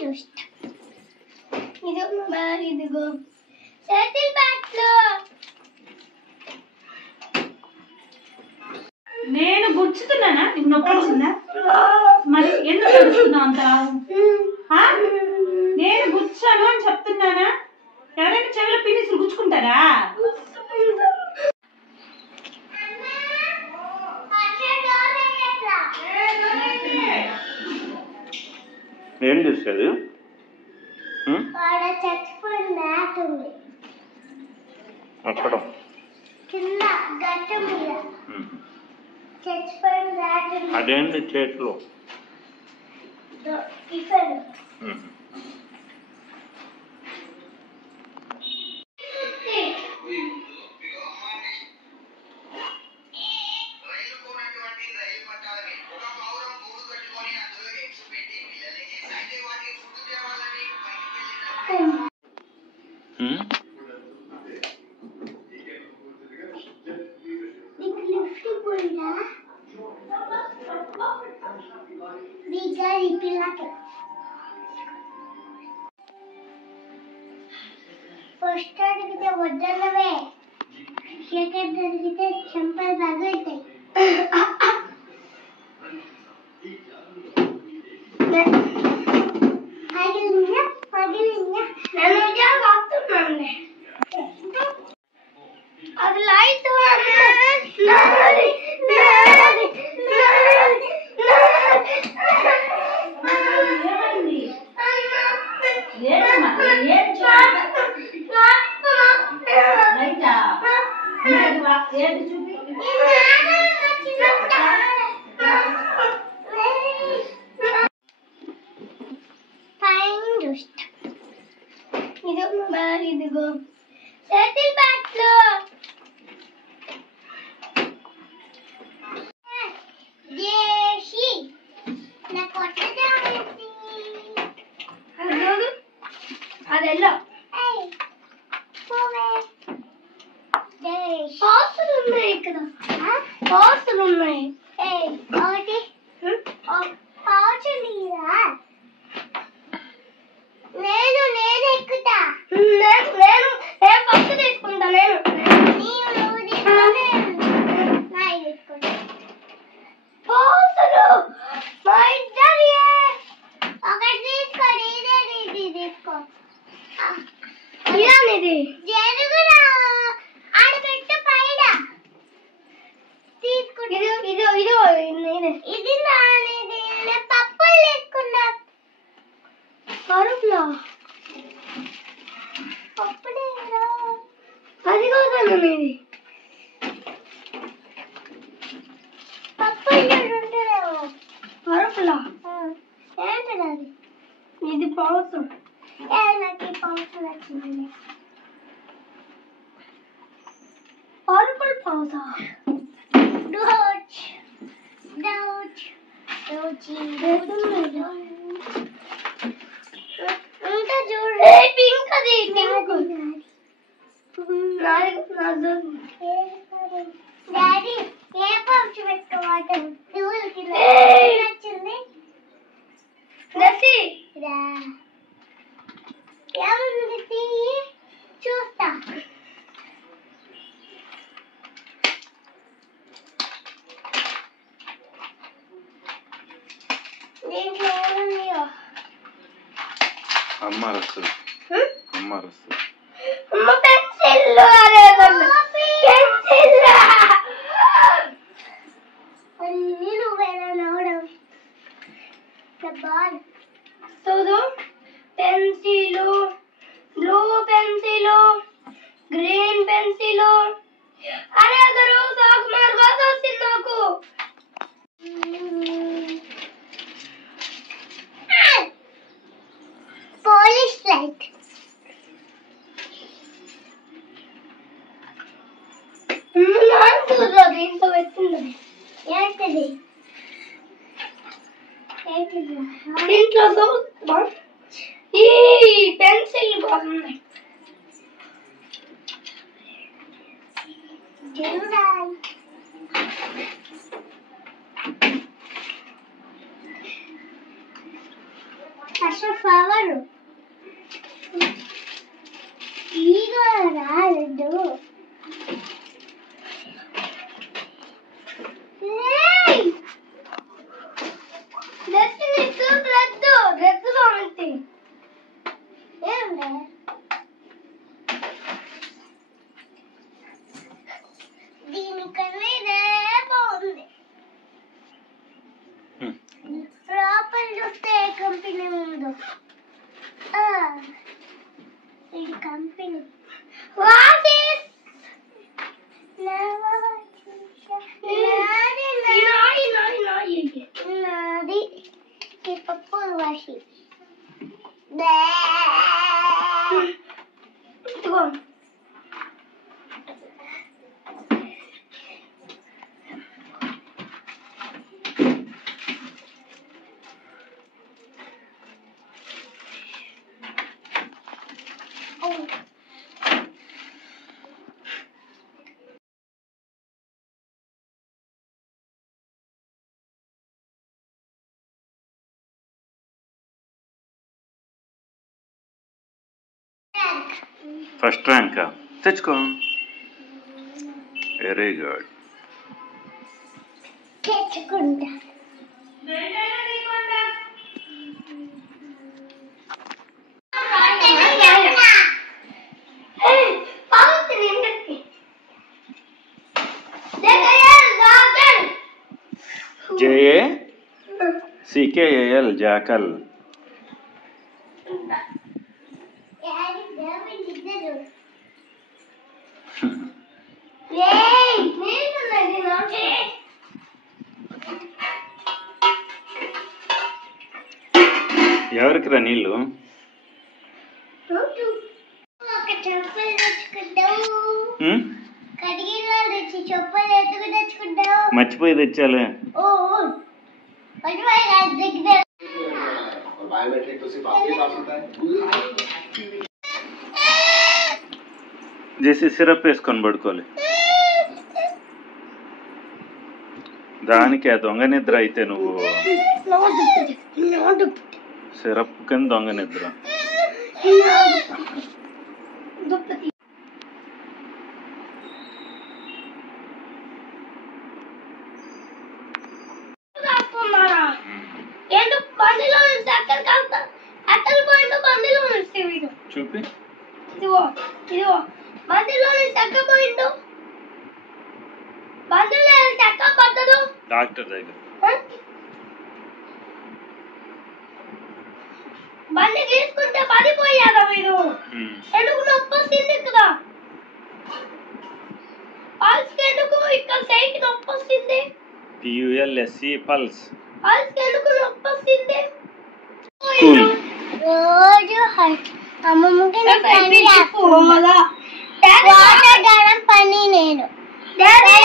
చూస్తా. ఇదిగో చేతిల్ బ్యాట్లు. నేను గుచ్చుతున్నానా? నీకు నొప్పి వస్తుందా? మరి ఎందుకు అడుగుతున్నావు అంత? నేను గుచ్చాను అని చెప్తున్నానా? ఎవరైనా చెవిలో పినిసులు గుచ్చుకుంటారా? ఏం చేస్తుంది? అక్కడ అదేంటి చేతిలో? ఫస్ట్ అడిగితే వద్దన్నవే, సెకండ్ అడిగితే చెంపలు తగులుతాయి. అది లైట్ ఇదిగో చేతిల్ బ్యాట్లు. అదెల్లో పాసులు ఉన్నాయి, ఇక్కడ పాసులు ఉన్నాయి. ఒకటి పాచు నీరా. నేను ఎక్కుతా. నేను ఫస్ట్ తీసుకుంటా. నేను పాసులు మా ఇద్దరి ఒకటి తీసుకోండి. ఇది తీసుకో. ఇలాంటిది జరుగురా ఆడబెట్టు పైన తీసుకుంటా. ఇది నానిది. నేను పప్పులు తీసుకున్నా. కరుపులా పప్పులేరా? అది కాదన్న మీది పప్పులు ఉంటుందేమో. కరుపులా ఏంటది? అది ఇది పౌసు. నాకు ఈ పౌసు వచ్చింది. పర్పుల్ పౌసా? ఇంకా చూడు. పింక్ అది పింక్. డాడీ ఏ పౌచ్ పెట్టుకోవాలి? నచ్చింది. ఏముంది చూస్తా. దీంట్లో ఏముందియో? అమ్మ రస్తు. పెన్సిల్ అన్ని నువ్వేనా నవ్వడం? చూడు, pencil, blue pencil, green pencil. అరే అదరు సాకు మార్గోస్ వస్తుంది నాకు. Polish light. దీంట్లో పెట్టింది ఏంటిది? దీంట్లో ఈ పెన్సిల్ బాగుంది. ఫస్ట్ ఫ్లవర్ ఎవరు ఈగో రాదు దీనికన్నా ఇదే బాగుంది లోపల చూస్తే ఏ కంపెనీ ఉందో ఇది కంపెనీ వాసిస్ నాది ఈ పప్పు వాసి ఇదిగో ఫస్ట్ ర్యాంక్ తెచ్చుకో. Very good. తెచ్చుకుంటా JACKAL జాకల్. ఎవరికి రా నీళ్ళు? మర్చిపోయి తెచ్చాలే. జేసీ సిరప్ వేసుకొని పడుకోవాలి. దానికే దొంగ నిద్ర అయితే నువ్వు సిరప్ కింద దొంగ నిద్ర. చూపి డాక్టర్ దగ్గర బండి తీసుకుంటే పడిపోయారా మీరు? ఎందుకు నొప్పి వస్తుంది కదా? పల్స్కి ఎందుకు ఇక్కడ సైకి నొప్పి వస్తుంది? PULSE pulse. పల్స్కి ఎందుకు నొప్పి వస్తుంది? రోజు అమ్మమ్మకి పని నేను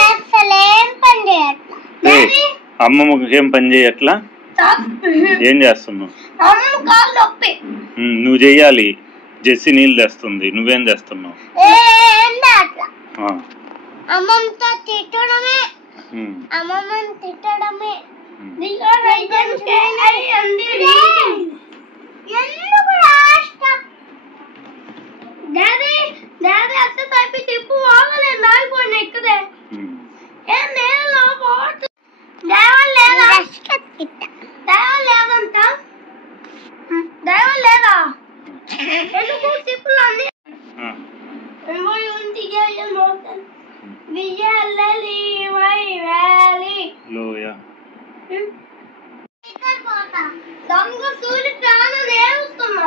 అసలేం పని చేయట్లా. అమ్మమ్మకి ఏం పని చేయట్లా? ఏం చేస్తున్నావు? నువ్వు చెయ్యాలి. జెస్సీ నీళ్ళు తెస్తుంది, నువ్వేం చేస్తున్నావు? అమ్మమ్మతో తిట్టడమే, అమ్మమ్మని తిట్టడమే. ఎందుకు రాష్ట్రం డాడీ డాడీ అత్త తప్పి తిప్పు పోగలే నాయిపోయిన ఇక్కడే ఏం నేను పోతు దైవం లేదా దైవం లేదంట దైవం లేదా ఎందుకు తిప్పులు అన్ని విజయాలి వై వ్యాలీ లోయ దొంగ సూర్యుడు ప్రాణం నేరుస్తున్నా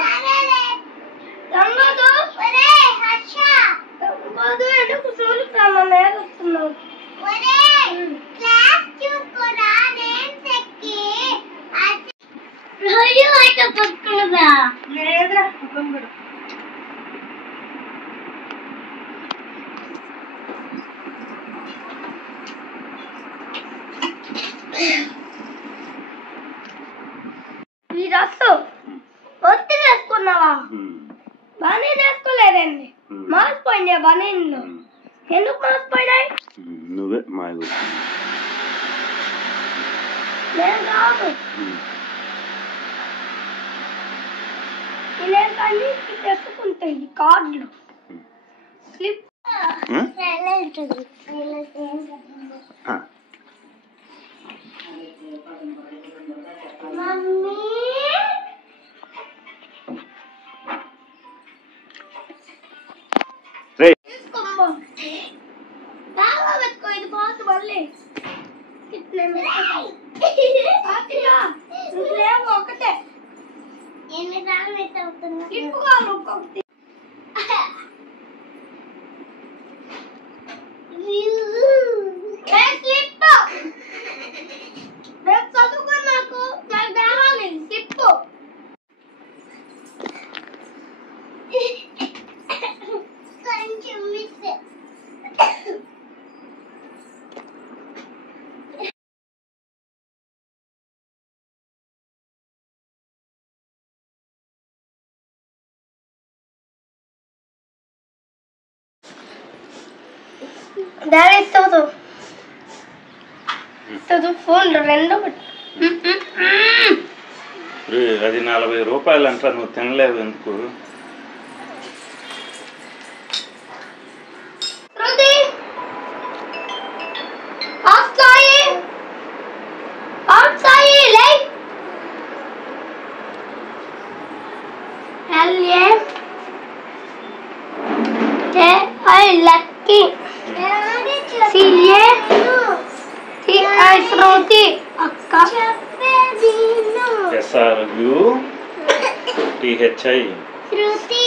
దొంగదు దొంగదు ఎందుకు సూర్యుడు ప్రాణం నేరుస్తున్నావు? రోజు అయితే పట్టుకున్నదా లేదా ఈ రస్సు ఒత్తి వేసుకున్నావా? బనీ వేసుకోలేదండి, మాసిపోయింది బనీన్లు. ఎందుకు మాసిపోయినాయి? నువ్వే మాయగు. నేను రాదు ఇలా కానీ తెచ్చుకుంటాయి కార్డులు స్లిప్ మమ్మీ బాగా పెట్టుకో ఇది బాగా మళ్ళీ లేవు ఒకటే ఎన్ని సార్లు అవుతున్నా ఇంకోవాలి ఇంకొకటి చదువుకో నాకు కావాలి స్లిప్ కొంచెం మిస్ డాడీ చదువు ఫోన్ రెండు అది 40 రూపాయలు అంటారు, నువ్వు తినలేవు ఎందుకు? లక్కీ శ్రుతి అక్క SRUTHI శృతి శృతి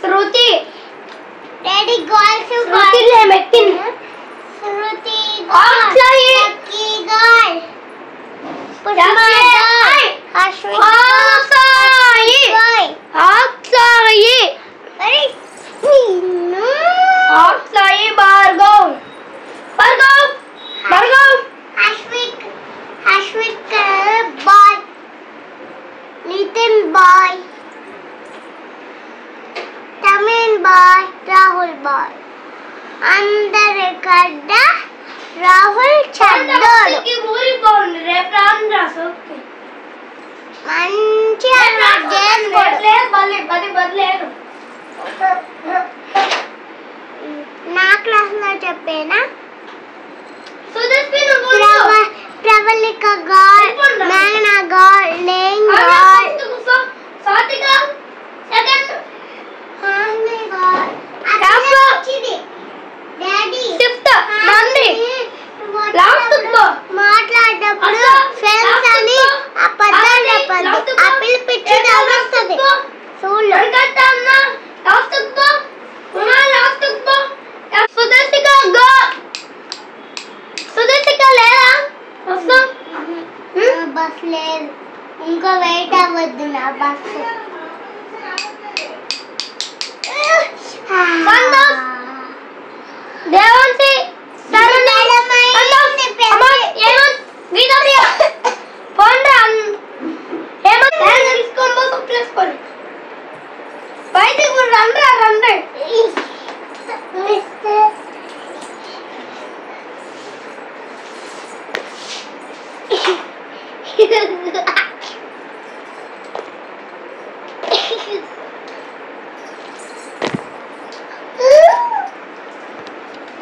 శృతి డాడీ గర్ల్ శృతి మెట్టిన్ శృతి లక్కీ గర్ల్ రాహుల్ బాయ్ అందరికన్నా రాహుల్ చందోడు నా క్లాస్ లో చెప్పేనా ప్రవళిక గాల్ మేఘనా గాల్ లేంగ్ గాల్ మాట్లాడేటప్పుడు ఫ్రెండ్స్ అని అబద్ధాలు చెప్పండి, ఆ పిల్ల పిచ్చి నవ్వుతుంది చూడు. బస్ లేదు, ఇంకా వెయిట్ అవ్వద్దు నా బస్సు. దేవంతి బయటకు రండి రండి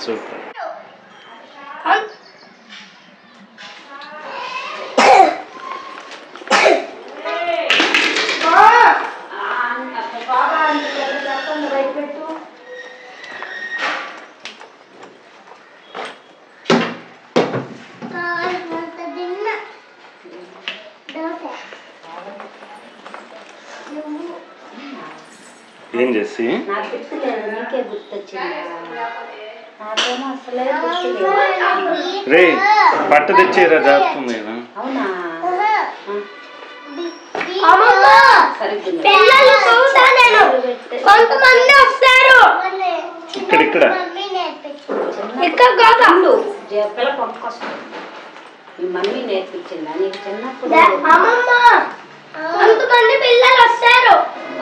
సూపర్. ఏం చేసి రే పట్టు తెచ్చేరా జాగ్రత్త. కొంతమంది వస్తారు ఇక్కడ పిల్ల పట్టుకొస్తాను. మీ మమ్మీ నేర్పించిందా నీకు చిన్నప్పుడు? కొంతమంది పిల్లలు వస్తారు,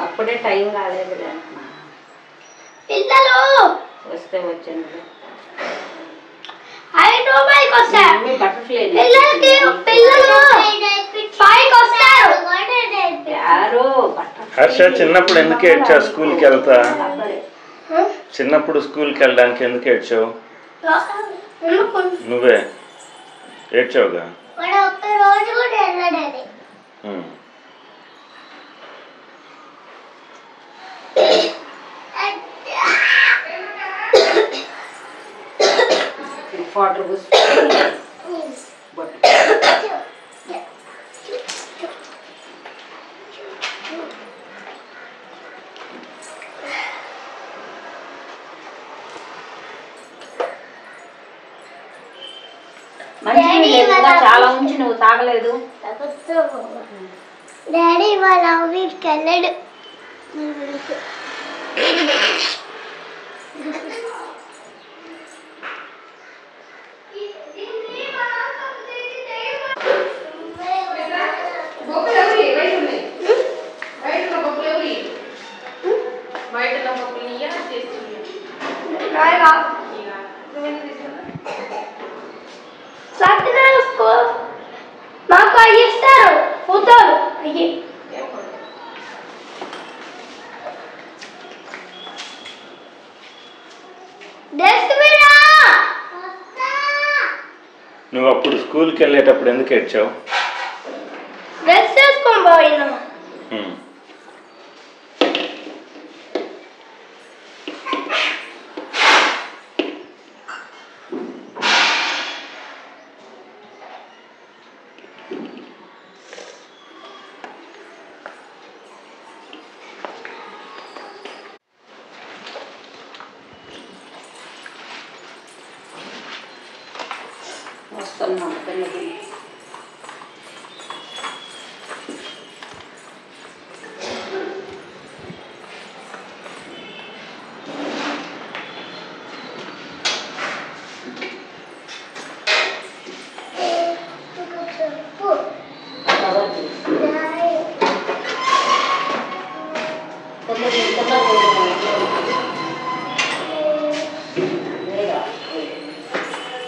అప్పుడే టైం కాలేదు పిల్లలు వస్తే వచ్చింది. I know my 5కి వస్తారు. బటర్ఫ్లై పిల్లలు 5కి వస్తారు. హర్ష చిన్నప్పుడు ఎందుకు ఏడ్చావు స్కూల్కి వెళ్తా? చిన్నప్పుడు స్కూల్కి వెళ్ళడానికి ఎందుకు ఏడ్చావు? నువ్వే ఏడ్చావుగా. రోజు కూడా వెళ్ళడది. వాటర్ చాలా ఉంచి నువ్వు తాగలేదు. డాడీ వాళ్ళ వీటికి వెళ్ళాడు. మాకు అవి ఇస్తారు పూతాలు. అయ్యి నువ్వు అప్పుడు స్కూల్కి వెళ్ళేటప్పుడు ఎందుకు ఏడ్చావు? డ్రెస్ వేసుకొని పోయినా. వస్తున్నాం పిల్లలు.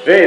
రే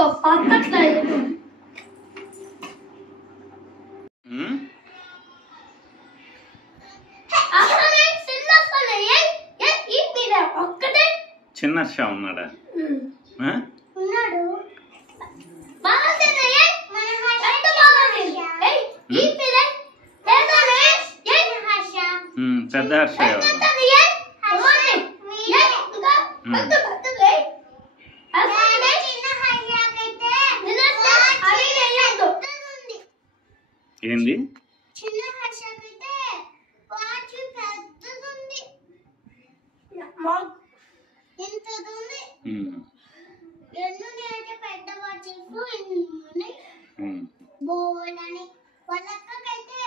పక్కట్లేదు. చిన్న హర్ష ఉన్నాడా? పెద్ద హర్ష ఏంది? చిన్న హర్షకైతే వాచ్ పెద్దది ఇంతది. ఎన్నుని అయితే పెద్ద వాచెస్ ఎన్ని బోలని వాళ్ళకైతే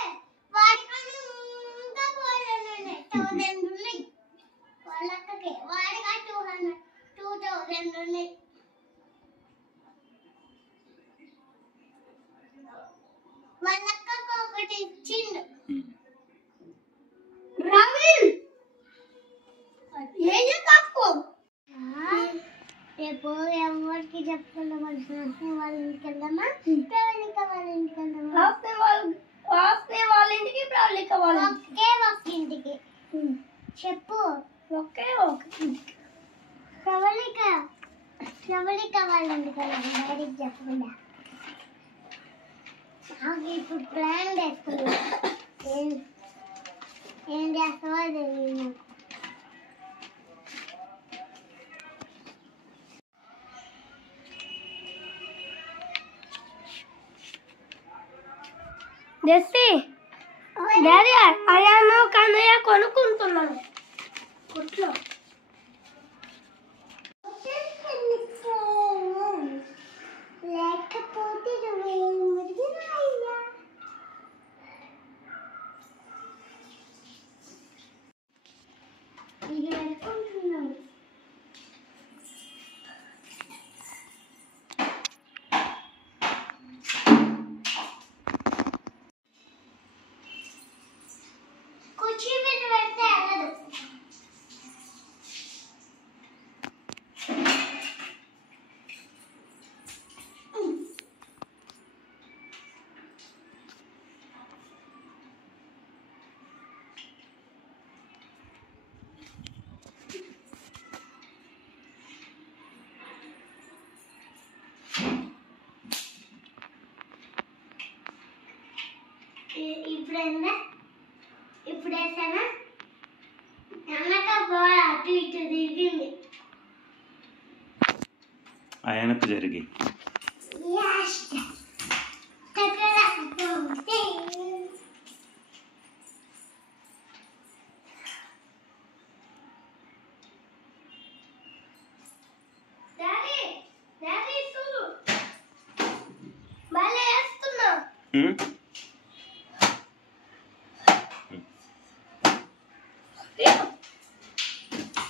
వాడికని ఇంకా బోలని 1000 ఉన్నాయి. వాళ్ళకి వాడిగా 2000 ఉన్నాయి. వాళ్ళకి ఒకటి ఇచ్చిండు రవిల్. ఏం తక్కువ రేపు ఎవరికి చెప్పకుండా వాళ్ళ ఇంటికి వెళ్దామా? ప్రవళిక వాళ్ళ ఇంటికి వెళ్దామా? వాళ్ళ ఇంటికి ప్రవళిక వాళ్ళ ఒకే ఒక ఇంటికి చెప్పు. ఒకే ఒక ఇంటికి ప్రవళిక వాళ్ళ ఇంటికి వెళ్దాం. డాడీకి చెప్పకుండా నాకు ఇప్పుడు ప్లాన్ చేస్తున్నా. ఏం చేస్తావో తెలియదు నాకు. జెస్సీ డాడీ అయాను కన్నయ్య కొనుక్కుంటున్నాను కొట్లో. లేకపోతే ఇది పెట్టుకుంటున్నాను. కుర్చీ మీద పెడితే వెళ్ళదు. ఇప్పుడు వేసానా అన్నక బాగా అటు ఇటు తిరిగింది. ఆయనకు జరిగి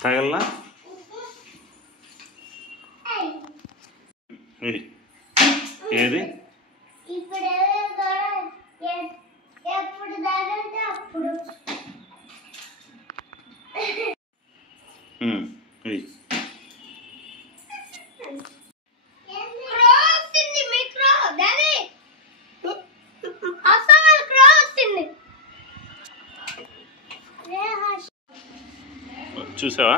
తగల్లా ఏది ఇప్పుడు ఎప్పుడు దాగంటే అప్పుడు చూసావా?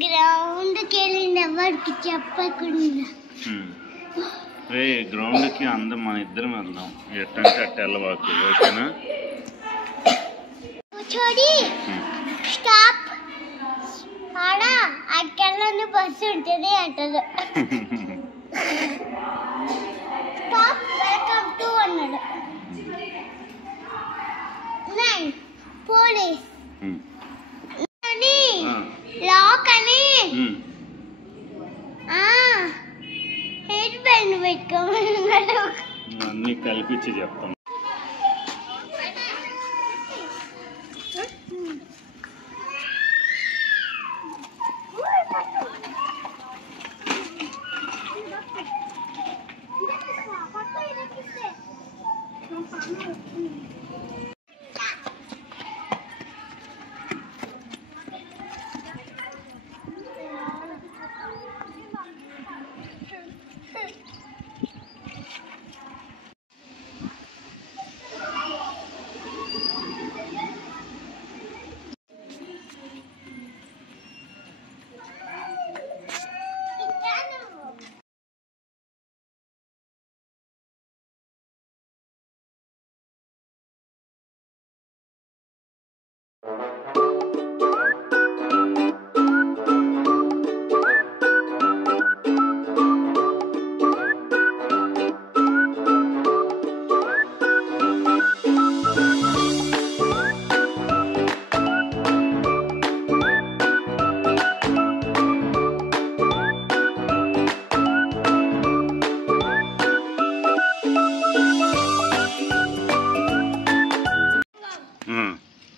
గ్రౌండ్కి వెళ్ళిన ఎవరికి చెప్పకుండా గ్రౌండ్కి అందరం మన ఇద్దరం వెళ్దాం. ఎట్టంటే అట్ట వెళ్ళవాకు, ఓకేనా? చూడి స్టాప్ ఆడ అక్కడనే బస్సు ఉంటుంది అంటారు. స్టాప్ వెల్కమ్ టు అన్నాడు. లాక్ అని హెయిర్ బ్యాండ్ పెట్టుకోమన్నాడు. అన్నీ కల్పించి చెప్తాం.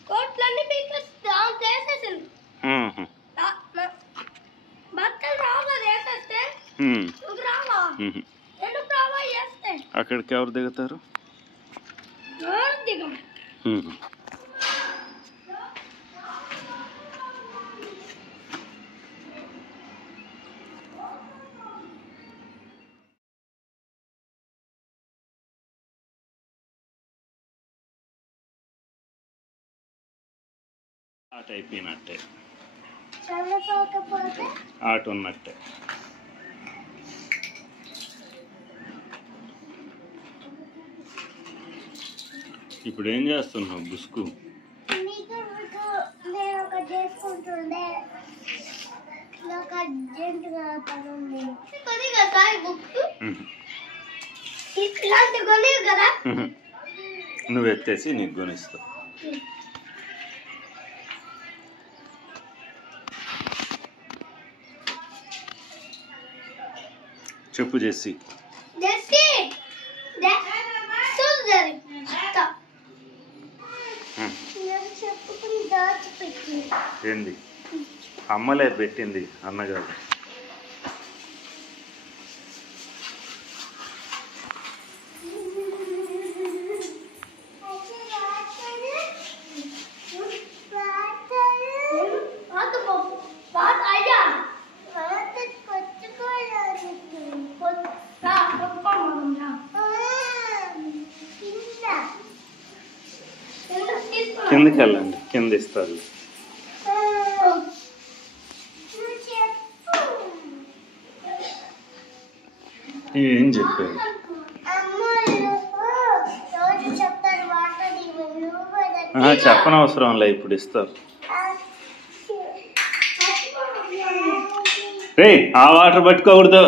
కోట్లన్నీ వేసేసాను. బట్టలు రావా వేసేస్తే రావా ఎందుకు రావా వేస్తే అక్కడికి ఎవరు దిగుతారు? దిగం ఆట అయిపోయినట్టే, చదవకపోతే ఆట ఉన్నట్టే. ఇప్పుడు ఏం చేస్తున్నావు బుస్కు? నేను ఒకటి చేసుకుంటుండే నాకు అర్జెంటుగా పని ఉంది. కొని కదా ఈ బుక్ ఇట్లాంటి కొని కదా నువ్వు ఎత్తేసి నీకు కొనిస్తావు. చెప్పు జెస్సీ. జెస్సీ చూడరి చెప్పుకుని దాచిపెట్టి ఏంది? అమ్మలే పెట్టింది, అన్నగారు. కిందకి వెళ్ళండి, కింద ఇస్తారు. ఏం చెప్పారు? చెప్పనవసరం లే, ఇప్పుడు ఇస్తారు. రే ఆ వాటర్ పట్టుకోకూడదు,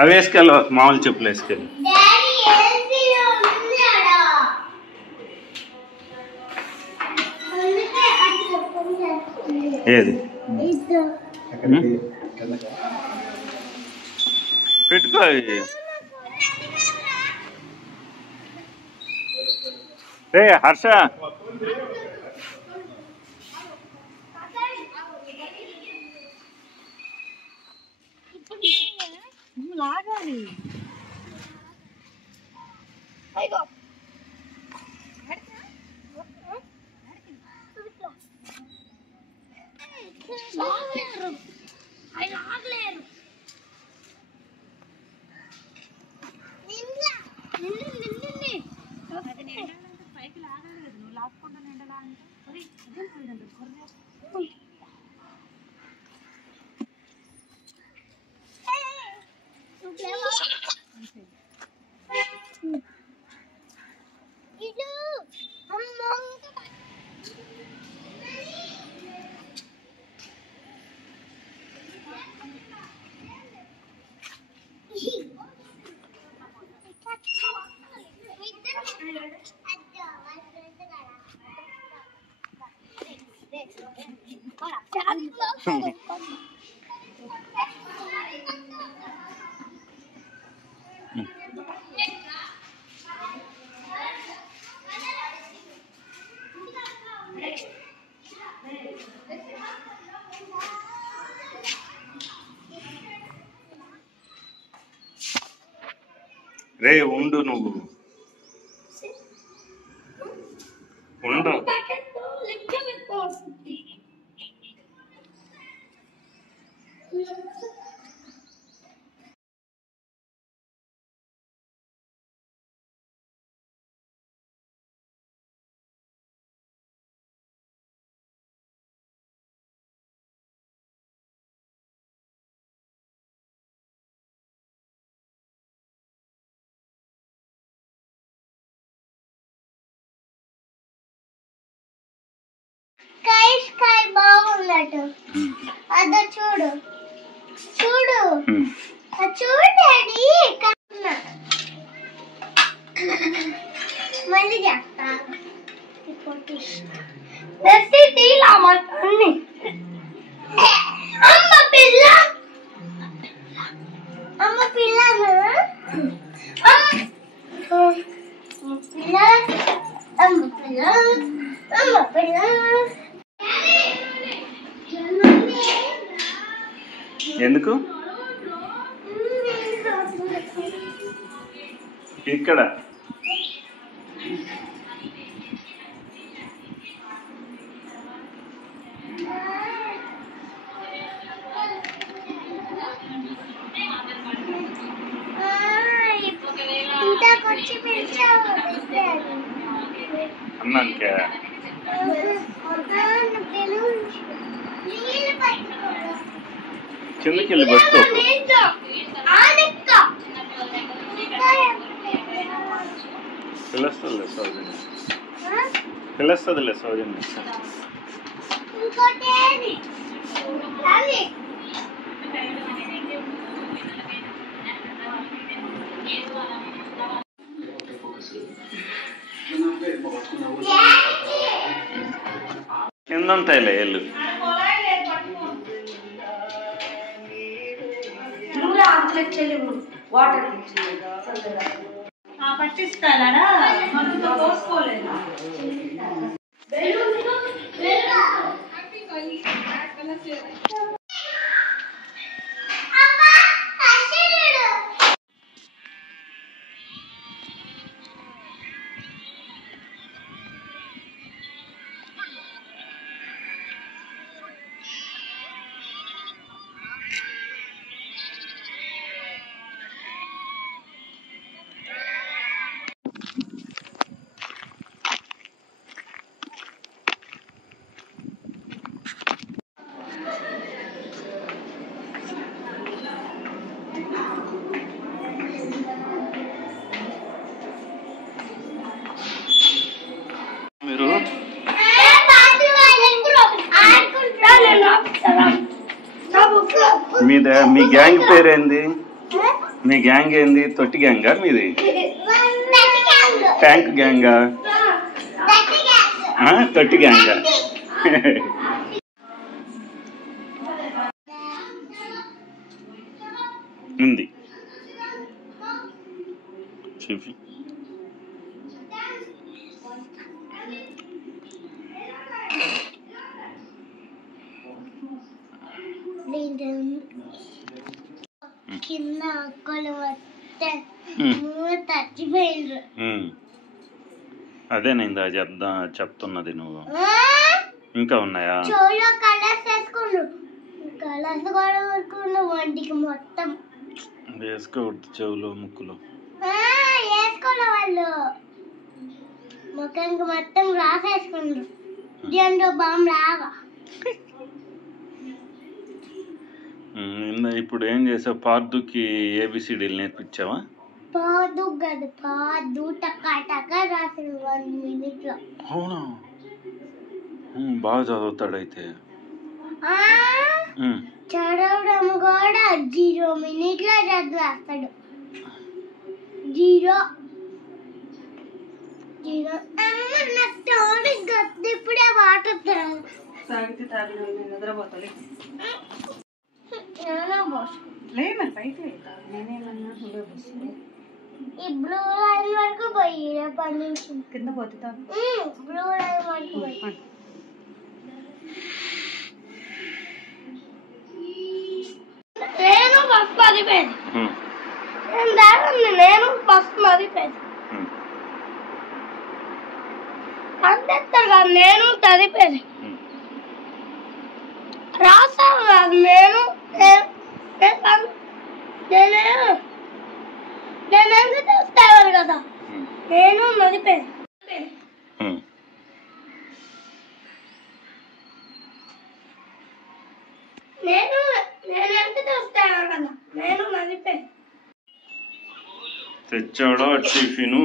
అవి వేసుకెళ్ళ, మామూలు చెప్పులు వేసుకెళ్ళి. ఏది పెట్టుకో. రే హర్ష, లాగాలి. రే ఉండు, నువ్వు ఉండు. స్కై బాగున్నట్టు అదో చూడు చూడు చూడు డాడీ మళ్ళీ చేస్తా అమ్మ పిల్ల అమ్మ పిల్లను పిల్ల అమ్మ పిల్ల అమ్మ పిల్ల ఎందుకు ఇక్కడ ఇంతకొచ్చి పిలిచావు అన్నానికే కిందకి వెళ్ళి బస్తో పిలుస్తుందిలే సౌజన్య, పిలుస్తుందిలే సౌజన్య. కింద ఉంటాయిలే ఎల్లు. వాటర్ పట్టిస్తాడా పోసుకోలేదా? మీరు మీ గ్యాంగ్ పేరేంది? మీ గ్యాంగ్ ఏంది? తొట్టి గ్యాంగా మీది? ట్యాంక్ గ్యాంగా? తొట్టి గ్యాంగా? ఉంది చూపి. కింద అక్కలు వస్తే చచ్చిపోయిండ్రు. అదే నేను చెప్తున్నది నువ్వు. ఇంకా ఉన్నాయా? చెవులో కలర్స్ వేసుకున్నారు, కలర్స్ కూడా వేసుకున్నారు వంటికి మొత్తం. వేసుకోవద్దు చెవులో ముక్కులో. వేసుకోలే వాళ్ళు ముఖంకి మొత్తం రాసేసుకున్నారు. జెండో బాంబు రాగా. ఇప్పుడు ఏం చేసావు? పార్దుకి ఏబిసిడీలు నేర్పించావా? పాదు కాదు, పాదు టకా టకా రాసింది 1 minute లో. అవునా? బాగా చదువుతాడైతే. చదవడం కూడా 0 minute లో చదివేస్తాడు. 0 అమ్మ నా స్టోరీ గట్టి ఇప్పుడే వాటర్ తాగితే తాగిన నిద్రపోతాలి. ఏమైనా పోసుకో. లే మరి బయట నేనేమన్నా పోస్తుంది. ఈ బ్లూ లైన్ వరకు పోయి రేపటి నుంచి కింద పోతే తాగు. బ్లూ లైన్ వరకు పోయి. నేను ఫస్ట్ మదిపోయింది. నేను ఫస్ట్ మదిపోయింది. అంతేస్తారు కాదు, నేను చదిపోయింది. రాస్తాను కాదు, నేనేందుకు చూస్తాను కదా, నేను మదిపోయింది. నేనెందుకు చూస్తాను కదా, నేను మదిపోయింది. తెచ్చాడా టిఫిను?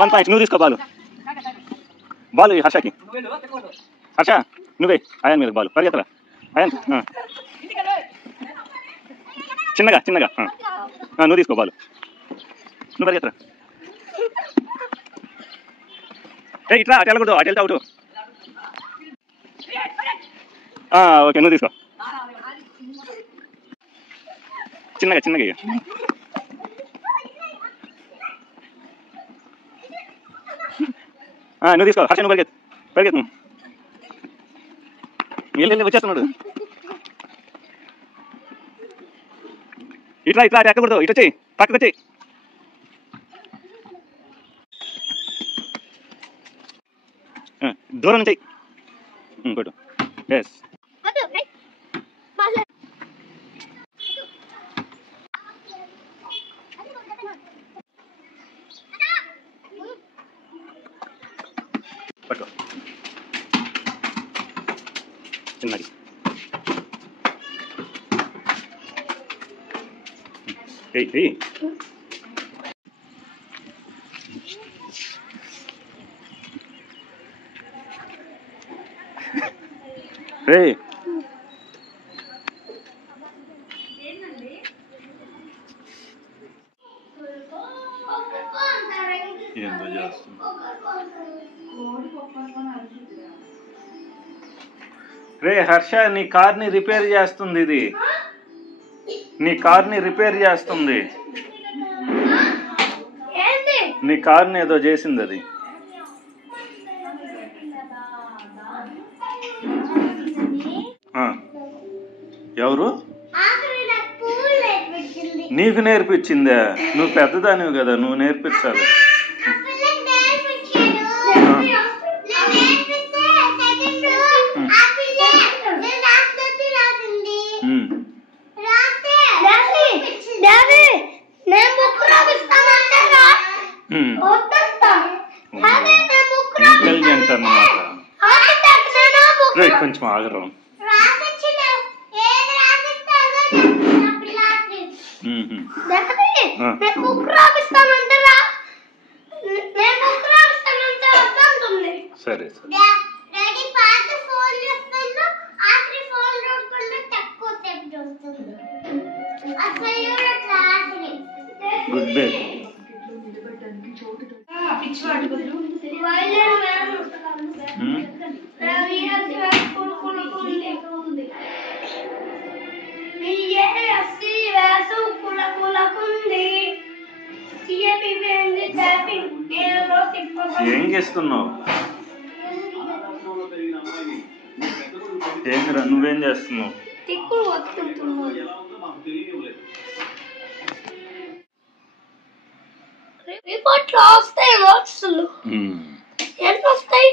వన్ పాయింట్ నువ్వు తీసుకో బాలు. బాలు హర్షకి. హర్ష నువ్వే అయాన్ మీద బాలు పరిగెత్తరా. అయాన్ చిన్నగా చిన్నగా నువ్వు తీసుకో బాలు. నువ్వు పరిగెత్తరా. ఏ ఇట్లా అటు వెళ్ళకూడదు, అటు వెళ్తే అవుట్. ఓకే నువ్వు తీసుకో. చిన్నగా చిన్నగా నువ్వు తీసుకో. హర్ష నువ్వు పరిగెత్తు పరిగెత్తు. వెళ్ళి వచ్చేస్తున్నాడు. ఇట్లా ఇట్లా అటు ఎక్కకూడదు, ఇటు వచ్చేయి, పక్కకు వచ్చేయి. దూరం నుంచి కొట్టు. ఎస్ పట్టుకో చిన్నది. ఏందో చేస్తుంది. రే హర్ష నీ కార్ని రిపేర్ చేస్తుంది. ఇది నీ కార్ని రిపేర్ చేస్తుంది. నీ కార్ని ఏదో చేసింది అది. ఎవరు నీకు నేర్పించిందా? నువ్వు పెద్దదానివి కదా, నువ్వు నేర్పించాలి. ఇంటెలిజెంట్ అన్నమాట. కొంచెం ఆగరు. సరే గుడ్ డే. ఏం చేస్తున్నావు? ఏంద్రా నువ్వేం చేస్తున్నావు? తిక్కుడు వస్తుంటున్నావు. రిపోర్ట్లో వస్తాయి మార్క్స్లు. ఎంత వస్తాయి?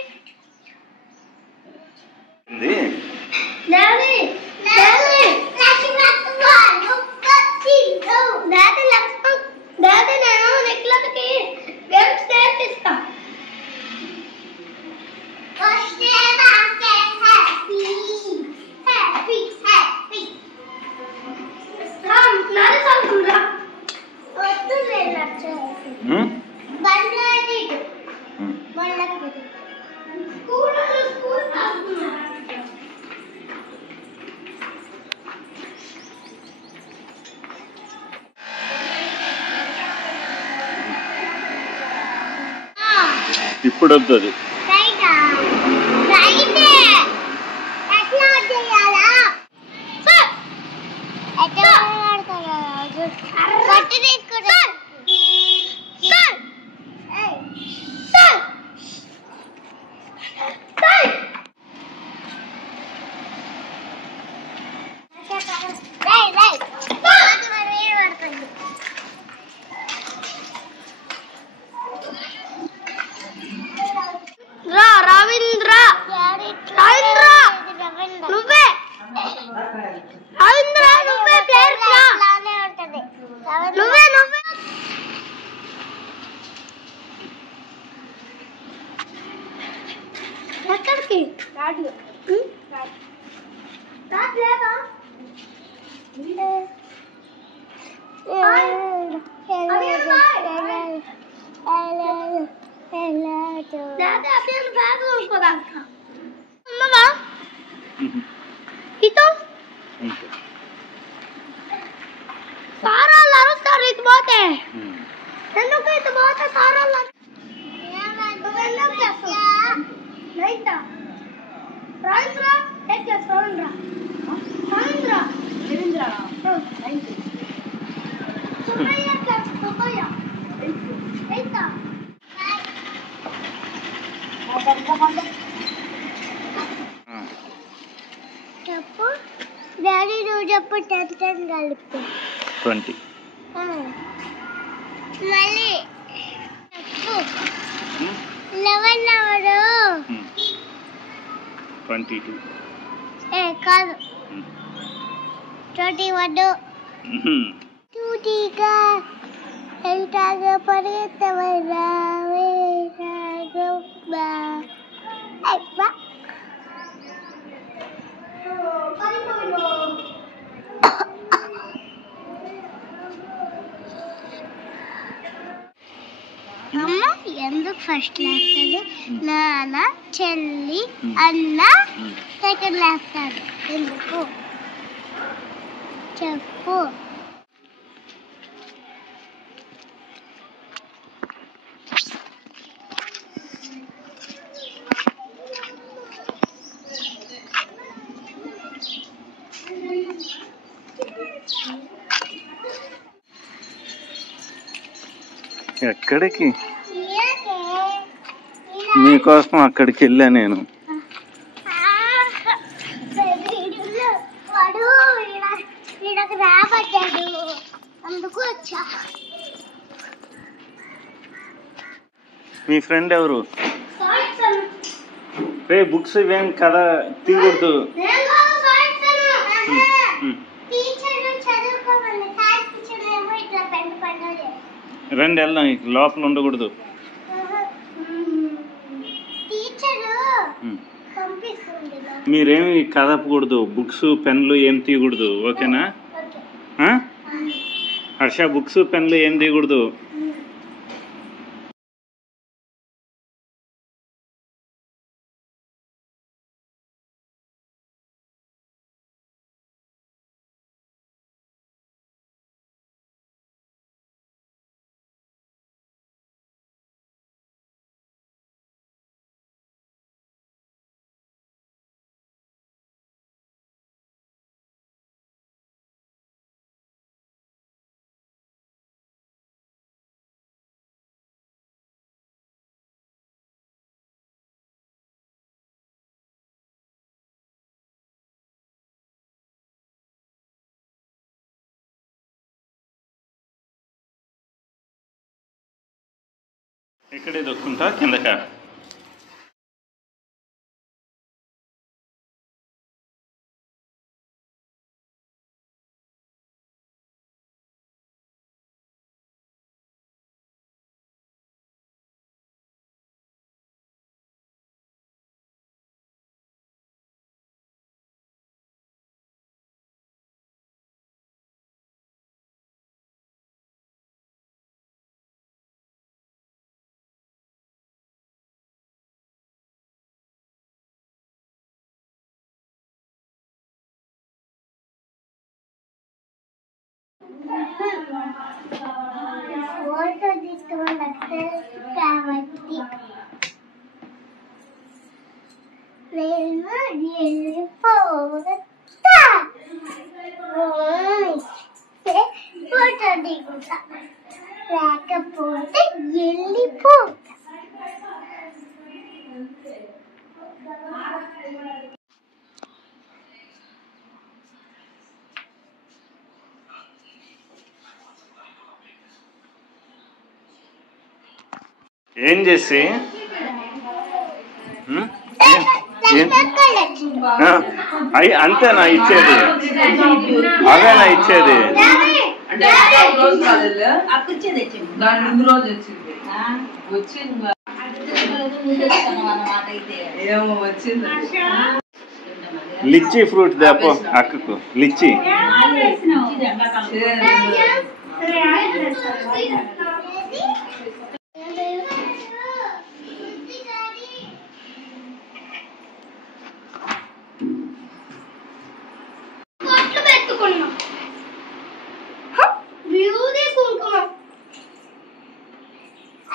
డాడీ నేను నిఖిలకి గేమ్స్ నేర్పిస్తా. ఇప్పుడు వద్దు అది. చెప్పు డాడీ, నువ్వు చెప్పు. 10 కలిపి 20. మళ్ళీ చెప్పు. 11 ఎవరు? 22. కాదు, 21. టూటీగా ఎంతగా పరిగెత్తవరా అమ్మ ఎందుకు ఫస్ట్ లేస్తుంది? నాన్న, చెల్లి, అన్న సెకండ్ లేస్తాడు. ఎందుకు చెప్పు. ఎక్కడికి? మీకోసం అక్కడికి వెళ్ళా నేను. రాబడ్డాడు, అందుకు వచ్చా. మీ ఫ్రెండ్ ఎవరు? రే బుక్స్ ఇవేం కదా తీయకూడదు. రండి వెళ్దాం, లోపల ఉండకూడదు. మీరేమి కదపకూడదు, బుక్స్ పెన్లు ఏం తీయకూడదు, ఓకేనా? హర్ష, బుక్స్ పెన్లు ఏం తీయకూడదు. ఇక్కడే దొక్కుంటా కిందకా. ఫోటో తీసుకోవాలి కాబట్టి నేను వెళ్ళిపోతా. ఫోటో దిగుతా లేకపోతే వెళ్ళిపోతా. ఏం చేసి అంతేనా ఇచ్చేది? అవేనా ఇచ్చేది? లిచ్చి ఫ్రూట్ దేపో అక్కకు. లిచ్చి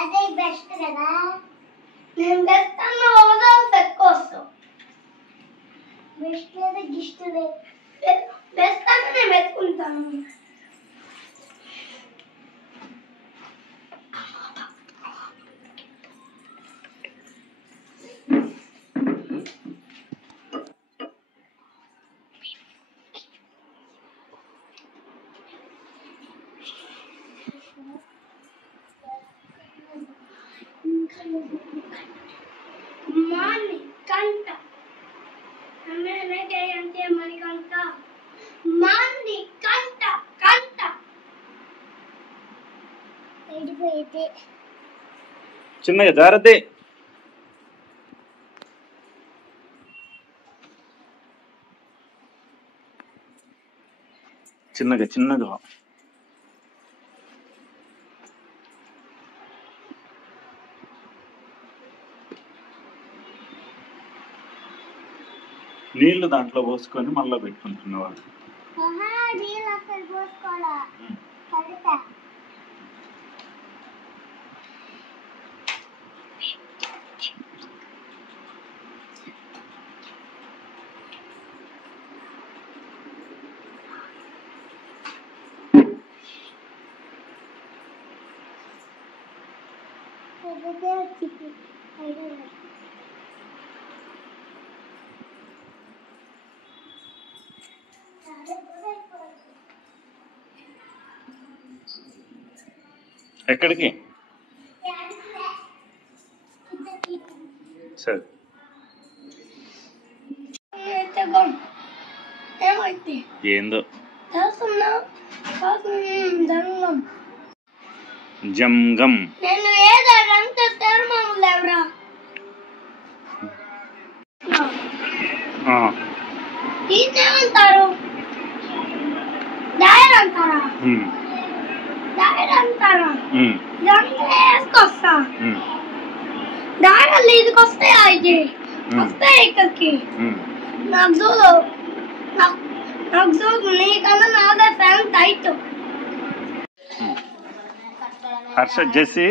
అదే బెస్ట్ కదా. నేను బెస్ట్ అన్న హోదాలు పెట్టుకోవచ్చు. బెస్ట్ లేదా గిస్ట్ లేదు. బెస్ట్ అన్న నేను పెట్టుకుంటాను. మణికంఠ అంటే మణికంఠ మణికంఠ కంఠ ఎడిపోయితే చిన్నగా జారద్దే. చిన్నగా చిన్నగా నీళ్లు దాంట్లో పోసుకొని మళ్ళీ పెట్టుకుంటున్నవాళ్ళు. నీళ్ళు అసలు పోసుకోవాలా కడితే ఎక్కడికి? సరే ఏందో జంగం. నేను ఏదంటే తెరమము లేవరా. దీన్నేమంటారు? డైర్ అంటారా? డైర్ అంటారా? ఇదంతా వేసుకొస్తా. డైర్లు ఇదికి వస్తాయా? ఇది వస్తాయి ఇక్కడికి. నాకు చూడు, నాకు చూడు, నీకన్నా నాదే ఫ్యాన్ టైట్. హర్ష జెసి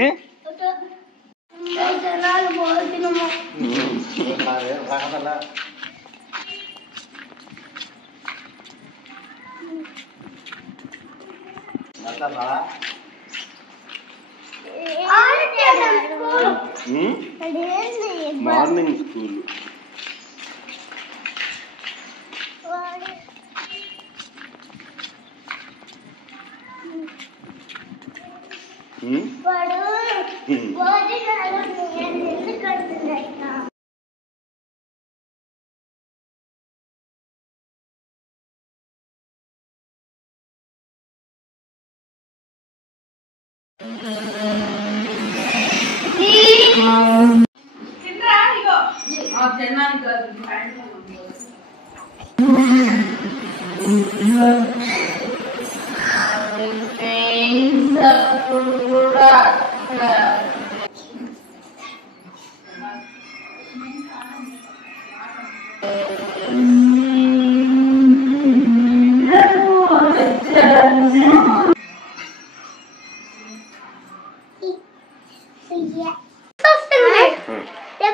మార్నింగ్ స్కూల్. వాడు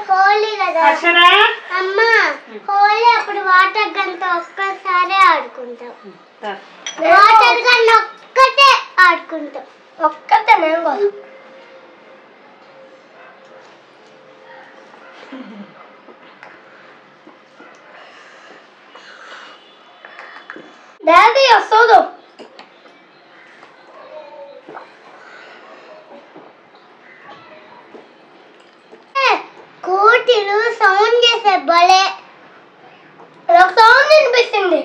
హోలీ కదా అమ్మా, హోలీ అప్పుడు వాటర్ గంట ఒక్కసారి ఆడుకుంటాం. వాటర్ గన్ ఒక్కటే ఆడుకుంటాం. ఒక్కటే డాడీ వస్తుంది. కోటిలు సౌండ్ చేసే భలే సౌండ్ వినిపిస్తుంది.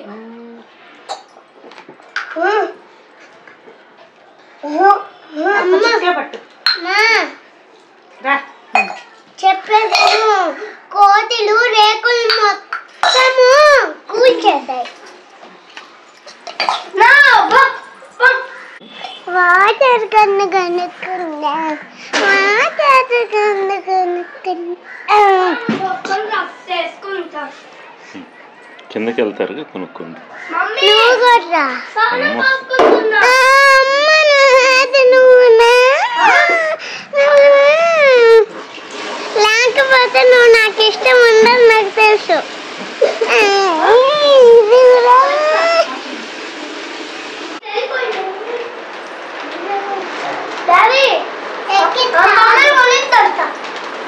చెప్పేది కోటిలు రేకులు మొత్తము కూల్చేసాయి. వాటర్ కన్ను కనుక్కుందా, వాటర్ కన్ను కనుక్కుందా. కిందకి వెళ్తారు కొనుక్కోండి. లేకపోతే నువ్వు నాకు ఇష్టం ఉండదు, నాకు తెలుసు.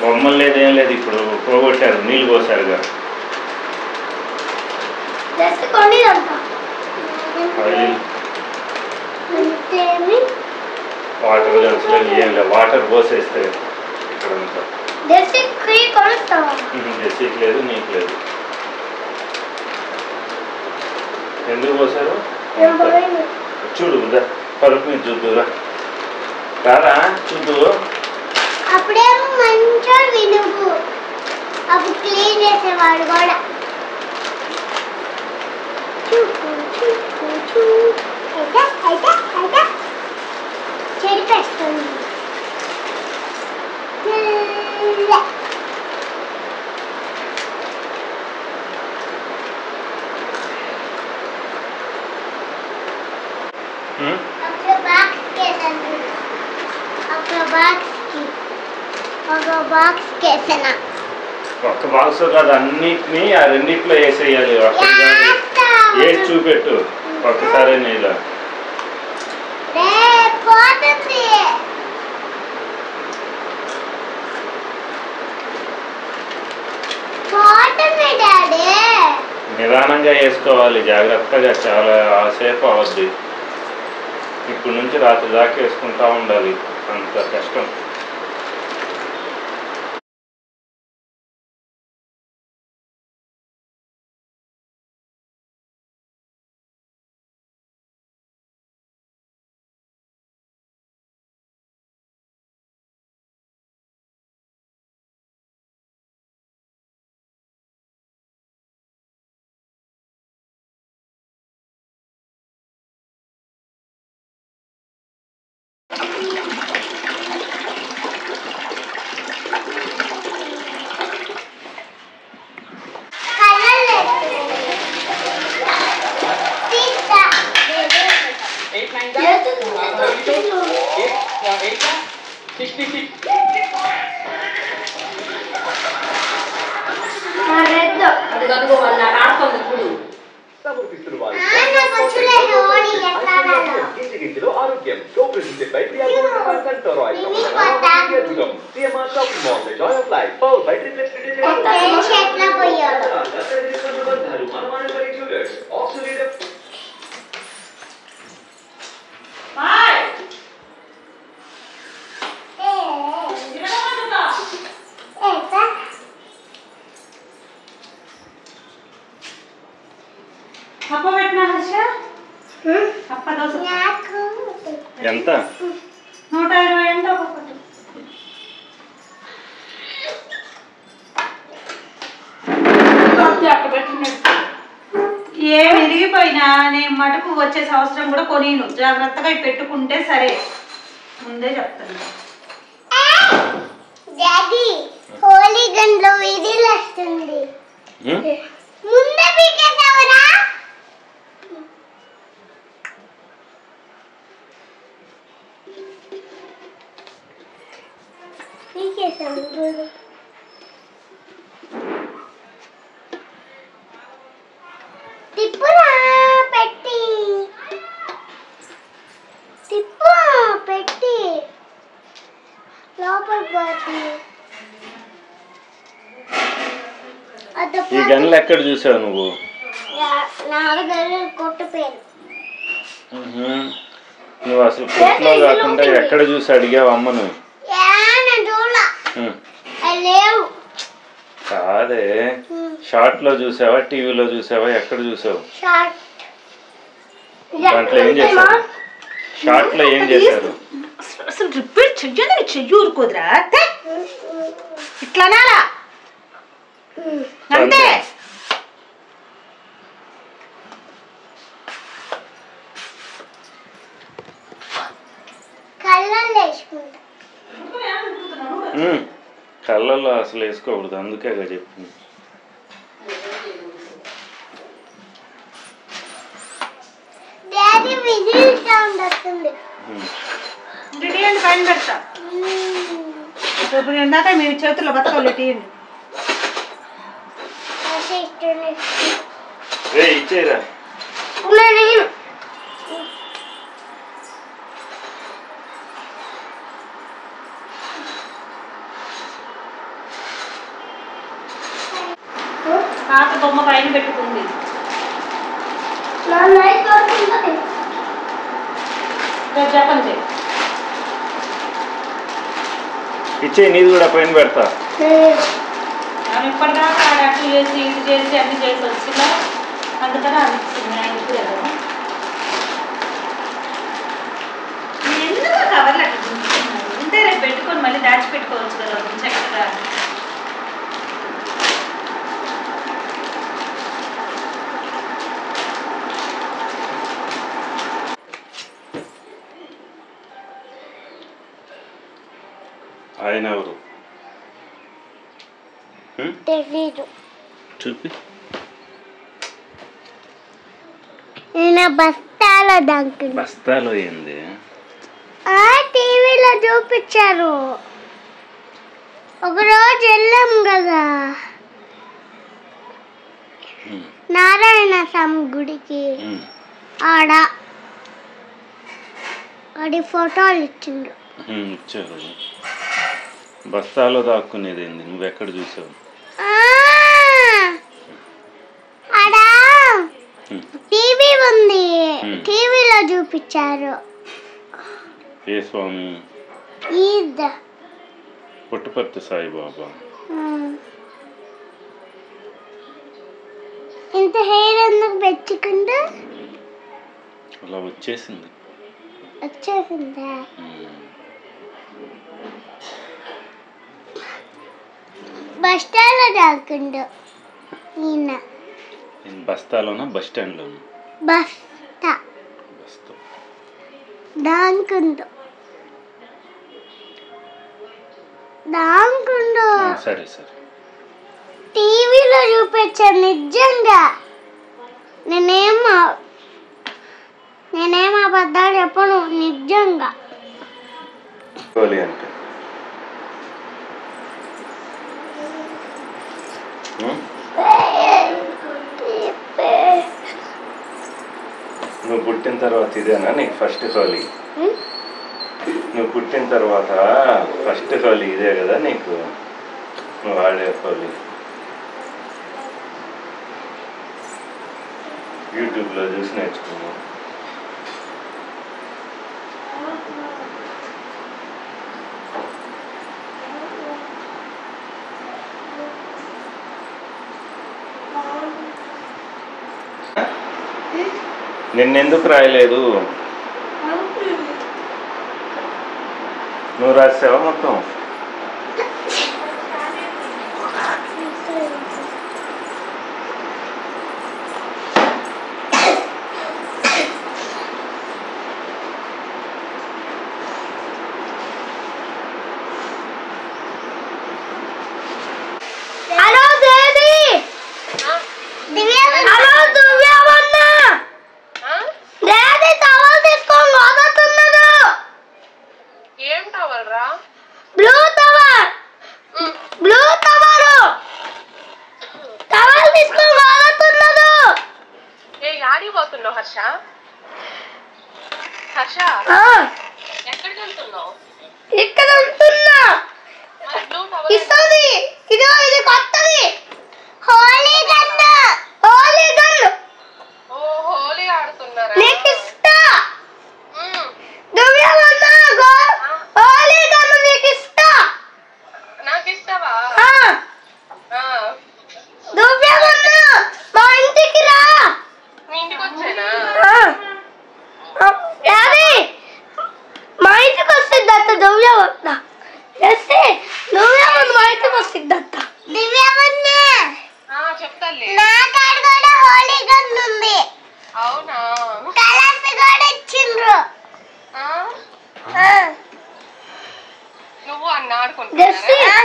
బొమ్మలు లేదేం లేదు, ఇప్పుడు పోగొట్టారు, నీళ్ళు పోసారుగా. వాటర్ గన్స్లో ఏం లేదు, వాటర్ పోసేస్తే ఇక్కడ ఉంటా. డెసిక్ లేదు, నీకు లేదు. ఎందుకు పోసారు చూడు, పరుపు మీద చూద్దురా, రారా చూద్దు. అప్పుడేమో మంచిగా వినుగు, అప్పుడు క్లీన్ చేసేవాడు కూడా. చెడిపేస్తుంది. ఒక్క బాక్స్ కాదు, అన్నిటినీ ఆ రెండిట్లో వేసేయాలి. వేసి చూపెట్టు ఒక్కసారి నీళ్ళు. నిదానంగా వేసుకోవాలి, జాగ్రత్తగా, చాలా సేపు అవద్ది. ఇప్పుడు నుంచి రాత్రి దాకా వేసుకుంటా ఉండాలి, అంత కష్టం. ఎంత? 120 120 అంటే ఒక్కొక్కటి. ఏం విరిగిపోయినా నేను మటుకు వచ్చే సంవత్సరం కూడా కొనిను. జాగ్రత్తగా పెట్టుకుంటే సరే, ముందే చెప్తాను. డాడీ హోలీ గన్లో విజిల్ వస్తుంది. ముందే పీకేసావరా? పీకేసాము. తిప్పురా పెట్టి, తిప్పు పెట్టి లోపల పోతుంది. ఈ గన్లు ఎక్కడ చూసావు నువ్వు? నాలుగు కొట్టు పేరు. నువ్వు అసలు కొట్లో కాకుండా ఎక్కడ చూసి అడిగావు అమ్మను? లేవు. కాదే, షార్ట్ లో చూసావా, టీవీలో చూసావా, ఎక్కడ చూసావు? దాంట్లో ఏం చేశారు? షార్ట్ లో ఏం చేశారు? అసలు రిపీట్ చెయ్యని చెయ్యి ఊరుకోదురా, ఇట్లానా అంతే. కళ్ళల్లో అసలు వేసుకోకూడదు, అందుకే చెప్పింది. పైన పెడతా. ఇప్పుడు ఇందాక మీ చేతుల్లో బతకాలి. టీయండి ఇచ్చేరా. పాత బొమ్మ పైన పెట్టుకుంది. చెప్పండి, ఇచ్చే, నీది కూడా పైన పెడతా. మనం ఇప్పటిదాకా అటు చేసి ఇటు చేసి అన్ని చేసి వచ్చినా, అందుకని అనిపిస్తుంది ఇప్పుడు ఎందుకు కవర్లు అట్లా చూపిస్తున్నారు? ఉంటే రేపు పెట్టుకొని మళ్ళీ దాచిపెట్టుకోవచ్చు కదా చక్కగా. ఆయన ఎవరు? తెలీదు. చూపి. బస్తాలో దానికి. బస్తాలో ఏంది? టీవీలో చూపించారు. ఒకరోజు వెళ్ళాం కదా నారాయణ స్వామి గుడికి, ఆడ ఆడి ఫోటోలు ఇచ్చిండ్రు. ఇచ్చారు. బస్తాలో దాక్కునేది ఏంది? నువ్వెక్కడ చూసావు? ఆడ టీవీ ఉంది, టీవీలో చూపించారు. ఏ స్వామి? పుట్టపర్తి సాయిబాబా. ఇంత హెయిర్ ఎందుకు పెంచుకుంటూ? అలా వచ్చేసిందా? బస్ స్టాండ్ లో దాక్కుండు ఈయన. బస్తాలోనా బస్ స్టాండ్ లోనా? బస్తా దాక్కుండు. సరే సరే. టీవీలో చూపించారు నిజంగా. నేనేమో అబద్ధాలు చెప్పను, నిజంగా. అంటే నువ్వు పుట్టిన తర్వాత ఇదేనా నీకు ఫస్ట్ హోలీ? నువ్వు పుట్టిన తర్వాత ఫస్ట్ హోలీ ఇదే కదా నీకు? నువ్వు ఆడే హోలీ యూట్యూబ్లో చూసి నేర్చుకున్నావు. నిన్నెందుకు రాయలేదు? నువ్వు రాసావా మొత్తం? హర్ష హర్ష ఎక్కడికి వెళ్తున్నావు? ఇక్కడ ఉంటున్నా. ఇస్తుంది ఇదో ఇది కొత్తది హోలీ గన్. హోలీ గన్. ఓ హోలీ ఆడుతున్నారా? నీకు ఇస్తా. దువ్యమన్నా హోలీ గన్ నీకు ఇస్తా. నాకు ఇస్తావా? దువ్యమన్నా మా ఇంటికి రా. మీ ఇంటికి వచ్చేనా? మా ఇంటికి వస్తుందత్త దువ్యమన్నా. దువ్యమన్నా మా ఇంటికి వస్తుందత్త. దివ్యమన్నా చెప్తాలే. నా కాడ కూడా హోలీ గన్ ఉంది. అవునా? కలర్స్ కూడా ఇచ్చిండ్రు. నువ్వు అన్న ఆడుకుంటున్నారా?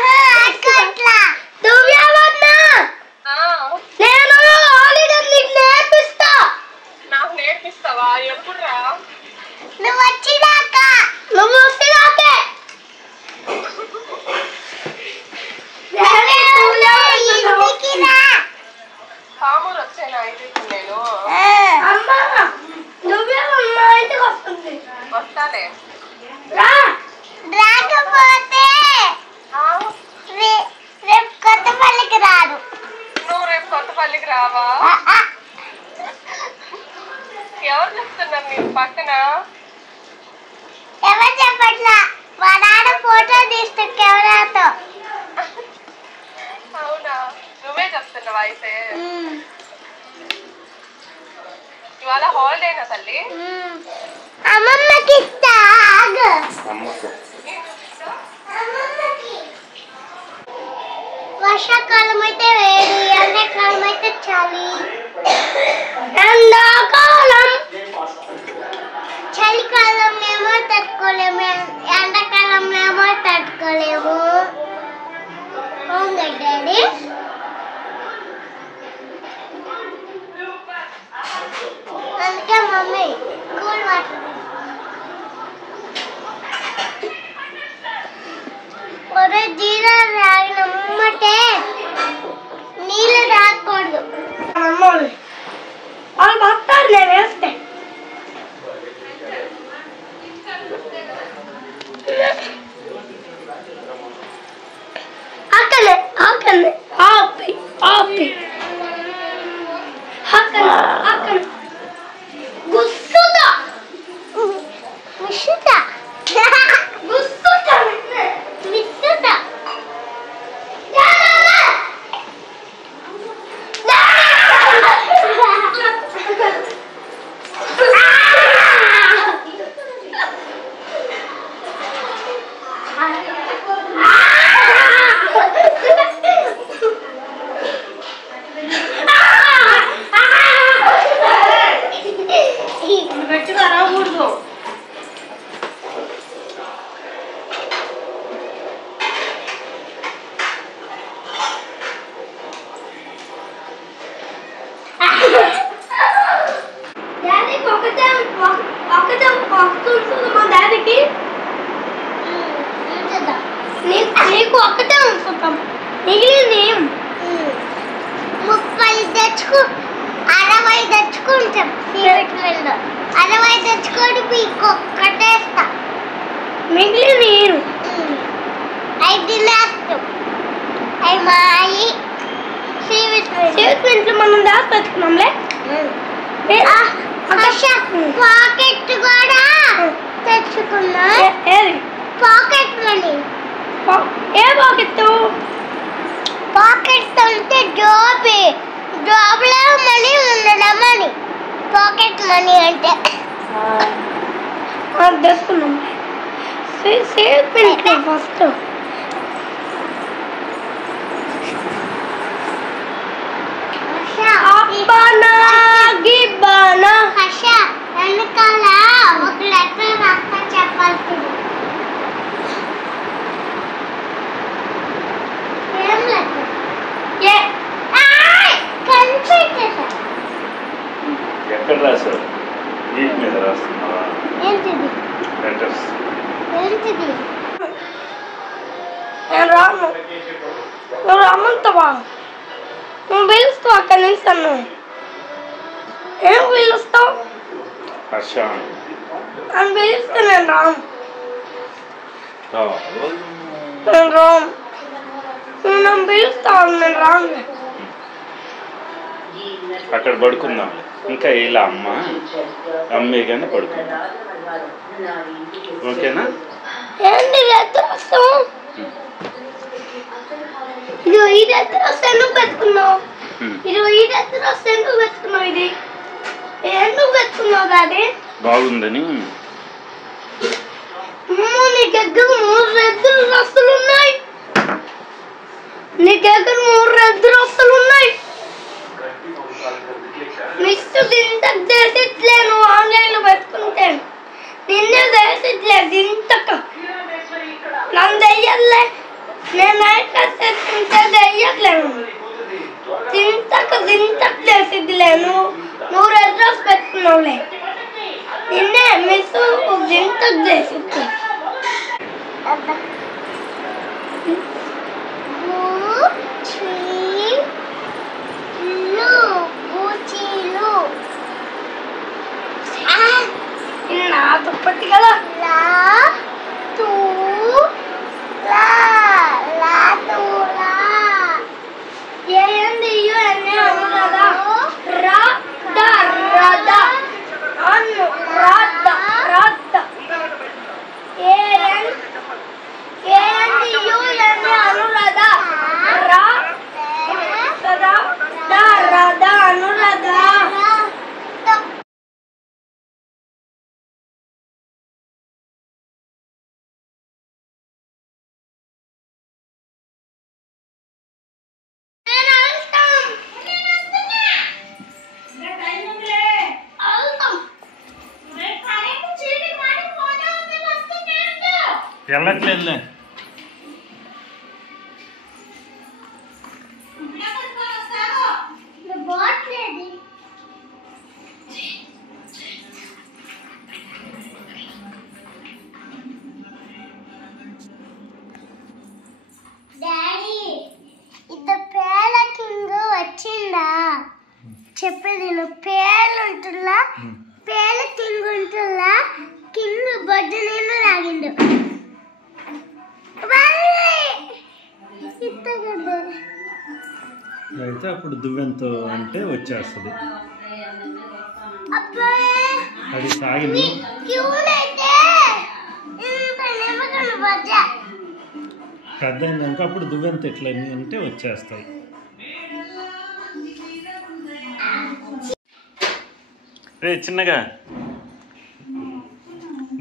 దువ్యమన్నా నేను హోలీ గన్ నీకు నేర్పిస్తా. నాకు నేర్పిస్తావా? ఎప్పుడు రా? నువ్వు వచ్చినాకే. పామూరు వచ్చానా ఇంటికి నేను? అమ్మా దువ్యమన్నా ఇంటికి వస్తుంది. వస్తాలే. రాకపోతే రేపు కొత్తపల్లికి రాదు. నువ్వు రేపు కొత్తపల్లికి రావా? ఎవరు చెప్తున్నారు నీకు పక్కన? ఎవరు చెప్పట్లా. మా నాన్న ఫోటో తీస్తే కెమెరాతో. అవునా? నువ్వే చెప్తున్నావా అయితే? ఇవాళ హాలిడేనా తల్లి? అమ్మమ్మకి ఇస్తా. వర్షాకాలం అయితే వేడి, ఎండాకాలం అయితే చలి. ఎండాకాలం చలికాలం ఏమో తట్టుకోలేము, ఎండాకాలం ఏమో తట్టుకోలేము. అవునా డాడీ? అందుకే మమ్మీ కూల్ వాటర్. ఒరే జీరా రాగినమ్మటే నీళ్ళు రాకూడదు. వాళ్ళు వస్తారు నేను వేస్తే. అక్కడే అక్కడే ఆపి ఆపి అక్కడ అక్కడ గుస్సుతా విసుతా గుస్సుతా విసుతా. గట్టిగా రాకూడదు. డాడీకి ఒకటే వస్తుంది మా డాడీకి. నీకు ఒక్కటే ఉంచుతాం, మిగిలింది 30 తెచ్చుకు 60 తెచ్చుకుంటాం. 60 తెచ్చుకొని మీకు కట్టేస్తా. మిగిలింది 5 లాస్ట్. అవి మాయి స్వీట్ మనం దాచి పెట్టుకున్నాంలే. పాకెట్ కూడా తెచ్చుకున్నా. Pocket money. ఏ పాకెట్? పాకెట్ అంటే జాబ్లో మనీ ఉండడం అని పాకెట్ మనీ అంటే. తెచ్చుకున్నాం. ఫస్ట్ వెనకాల ఒక లెటర్ రాస్తా చెప్పాల్సింది. ఏం లెటర్? ఎక్కడ రాసావు? వీటి మీద రాస్తున్నావా? ఏంటిది? లెటర్స్. ఏంటిది? నేను రాను. నువ్వు రమ్మంటావా? నువ్వు పిలుస్తావు అక్కడి నుంచి అన్ను. ఏం పిలుస్తావు? హర్ష అని పిలిస్తే నేను రాను. రా. నేను రాను. నువ్వు నన్ను పిలుస్తావు, నేను రాను. అక్కడ పడుకుందాం. ఇంకా ఇలా అమ్మే కానీ పడుకుందాం. ఓకేనా? ఏంటి రెత్తరస్తావు? ఇదిగో ఈ రెత్తరస్తా ఎందుకు పెట్టుకున్నావు? ఇదిగో ఈ రెత్తరస్తా ఎందుకు పెట్టుకున్నావు? ఇది ఎందుకు పెట్టుకున్నావు డాడీ? బాగుందని. నీ దగ్గర 3 రెద్దరు రస్తులు ఉన్నాయి. నీ దగ్గర 3 రెద్దరు రస్తులు ఉన్నాయి. మిస్టు దింతకు చేసిట్లే. నువ్వు ఆన్లైన్లో పెట్టుకుంటే నిన్నే చేసిట్లే. దింతక నన్ను దెయ్యలే. నేను నైట్ తింటే దెయ్యట్లేను. దింతకు చేసిద్దిలే. నువ్వు రెడ్ డ్రెస్ పెట్టుకున్నావులే. నిన్నే మిస్ దింతకు చేసిద్ది. నా దుప్పటి కదా. ఏంది ఇయ్యో అన్నీ అనురాదా? రాధా రాధా అన్ను రాధా రాధా. ఏంది ఇయ్యో అన్నీ అనురాదా? రాధా రాధా అనురాధా. వెళ్ళట్లేదులే. చెప్పేది నువ్వు పేర్లు ఉంటున్నా, పేర్ల కింగ్ ఉంటున్నా, కింగ్ బొడ్డు నీళ్ళు రాగిండు. అయితే అప్పుడు దువ్వెంతో అంటే వచ్చేస్తుంది. అది సాగింది. పెద్ద అయిందాక అప్పుడు దువ్వెంత ఎట్లా అంటే వచ్చేస్తాయి. రే చిన్నగా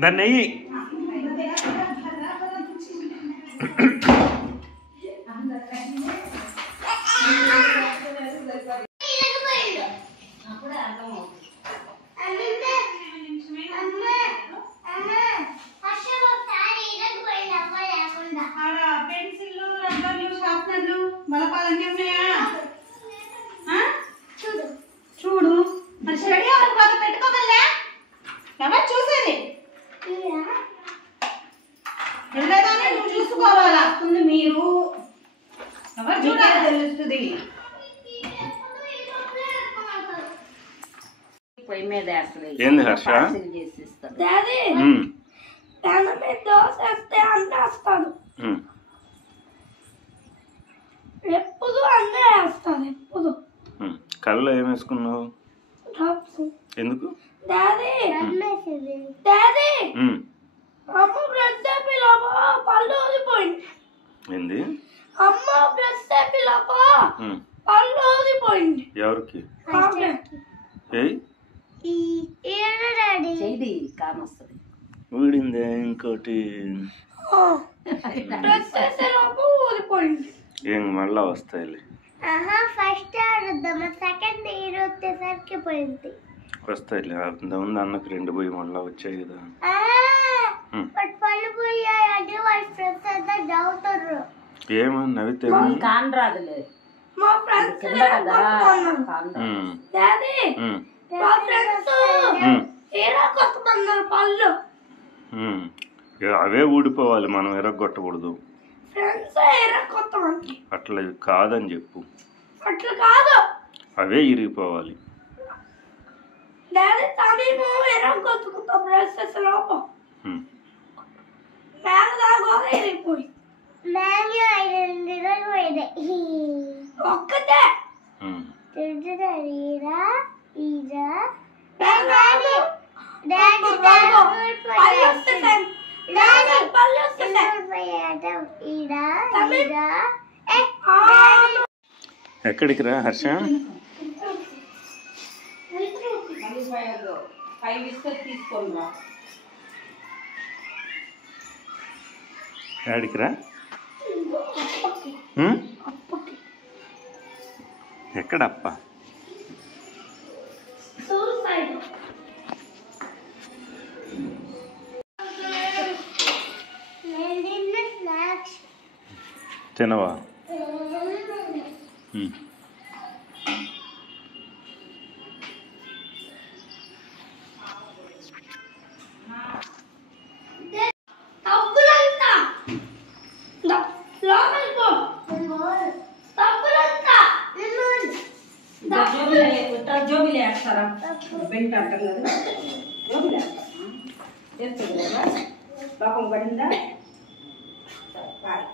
దాన్ని అయ్యి పెన్సిల్లు, రబ్బర్లు, షార్ప్నర్లు, బలపాలన్నీ ఉన్నాయా? చూడు. మరి స్టడీ అవర్ బాగా పెట్టుకోగలరా? ఎవరు చూసేది? వెళ్ళేదాన్ని నువ్వు చూసుకోవాలా? మీరు ఎవరు చూడాలి తెలుస్తుంది. పొయ్యి మీద ఏంది హర్ష? డాడీ పెన మీద దోశ వేస్తే అన్నీ వేస్తాడు. ఎప్పుడు అన్నీ వేస్తాడు. ఎప్పుడు కళ్ళలో ఏం వేసుకున్నావు? ఎందుకు? డాడీ డాడీ అమ్మ బ్రష్ చేపి లోప పళ్ళు ఊదిపోయింది. ఏంది? అమ్మ బ్రష్ చేపి లోప పళ్ళు ఊదిపోయింది. ఎవరికి? చెయ్యి కానొస్తుంది. ఊడిందే ఇంకోటి ఏం మళ్ళా వస్తాయిలే. ఫస్ట్ ఆడుద్దామా, సెకండ్ హీరో వచ్చేసరికి పోయింది. వస్తాయిలే, అంతకుముందు అన్నకు 2 పోయి మళ్ళా వచ్చాయి కదా. పళ్ళు పోయాయి అంటే వాళ్ళ ఫ్రెండ్స్ అంతా నవ్వుతారు. ఏమని నవ్వితే కానరాదులే మా ఫ్రెండ్స్ పళ్ళు అవే ఊడిపోవాలి, మనం ఎరగొట్టకూడదు. అట్లా కాదని చెప్పు. అట్లా కాదు, అవే ఇరిగిపోవాలి. ఒక్కటే ఎక్కడికి రా హర్ష? 5 ఇస్తే తీసుకోండి. ఎక్కడికి రా? ఎక్కడప్ప? తినవా? జోబిలే వేస్తారా? బెల్ట్ అంటారు కదా, జోబిలే వేస్తుంది కదా. లోపల పడిందా? బాయ్.